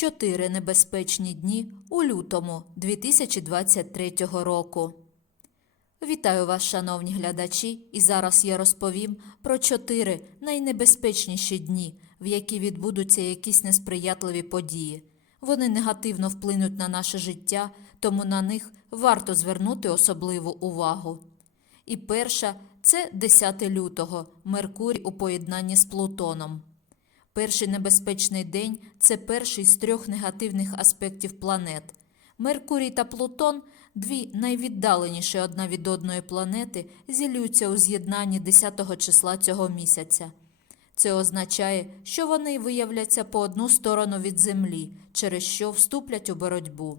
Чотири небезпечні дні у лютому 2023 року. Вітаю вас, шановні глядачі, і зараз я розповім про чотири найнебезпечніші дні, в які відбудуться якісь несприятливі події. Вони негативно вплинуть на наше життя, тому на них варто звернути особливу увагу. І перша це 10 лютого, Меркурій у поєднанні з Плутоном. Перший небезпечний день це перший з трьох негативних аспектів планет. Меркурій та Плутон, дві найвіддаленіші одна від одної планети, зілються у з'єднанні 10 числа цього місяця. Це означає, що вони виявляться по одну сторону від Землі, через що вступлять у боротьбу.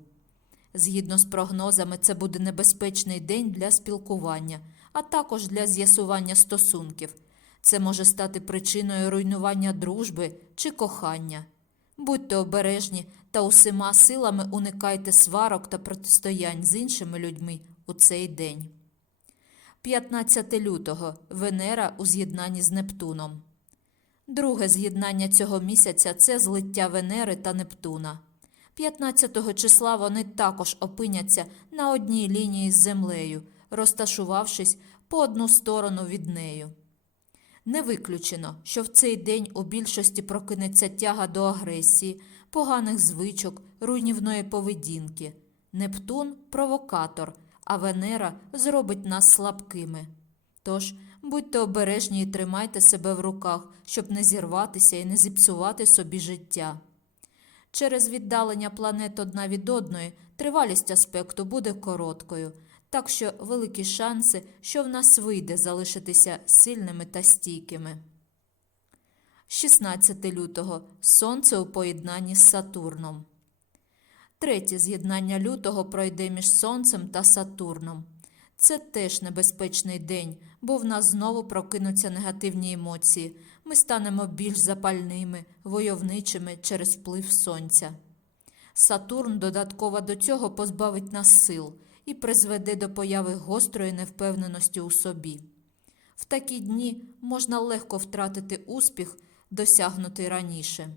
Згідно з прогнозами, це буде небезпечний день для спілкування, а також для з'ясування стосунків. Це може стати причиною руйнування дружби чи кохання. Будьте обережні та усіма силами уникайте сварок та протистоянь з іншими людьми у цей день. 15 лютого Венера у з'єднанні з Нептуном. Друге з'єднання цього місяця це злиття Венери та Нептуна. 15 числа вони також опиняться на одній лінії з Землею, розташувавшись по одну сторону від нею. Не виключено, що в цей день у більшості прокинеться тяга до агресії, поганих звичок, руйнівної поведінки. Нептун провокатор, а Венера зробить нас слабкими. Тож будьте обережні і тримайте себе в руках, щоб не зірватися і не зіпсувати собі життя. Через віддалення планет одна від одної тривалість аспекту буде короткою, так що великі шанси, що в нас вийде залишитися сильними та стійкими. 16 лютого Сонце у поєднанні з Сатурном. Третє з'єднання лютого пройде між Сонцем та Сатурном. Це теж небезпечний день, бо в нас знову прокинуться негативні емоції. Ми станемо більш запальними, войовничими через вплив сонця. Сатурн додатково до цього позбавить нас сил і призведе до появи гострої невпевненості у собі. В такі дні можна легко втратити успіх, досягнутий раніше.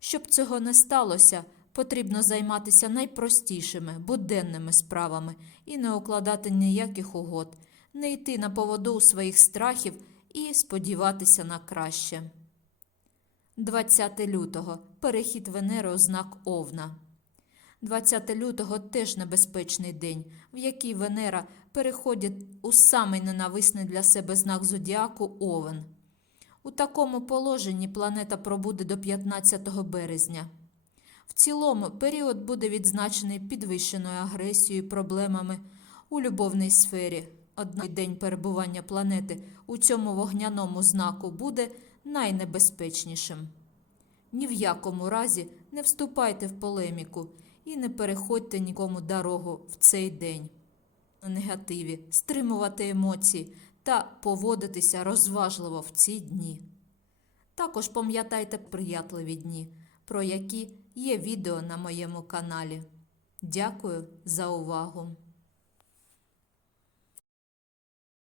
Щоб цього не сталося, потрібно займатися найпростішими буденними справами і не укладати ніяких угод, не йти на поводу у своїх страхів і сподіватися на краще. 20 лютого перехід Венери у знак Овна. 20 лютого теж небезпечний день, в який Венера переходить у самий ненависний для себе знак зодіаку Овен. У такому положенні планета пробуде до 15 березня. В цілому період буде відзначений підвищеною агресією проблемами у любовній сфері. Однак день перебування планети у цьому вогняному знаку буде найнебезпечнішим. Ні в якому разі не вступайте в полеміку і не переходьте нікому дорогу в цей день. На негативі стримувати емоції та поводитися розважливо в ці дні. Також пам'ятайте приятливі дні, про які є відео на моєму каналі. Дякую за увагу!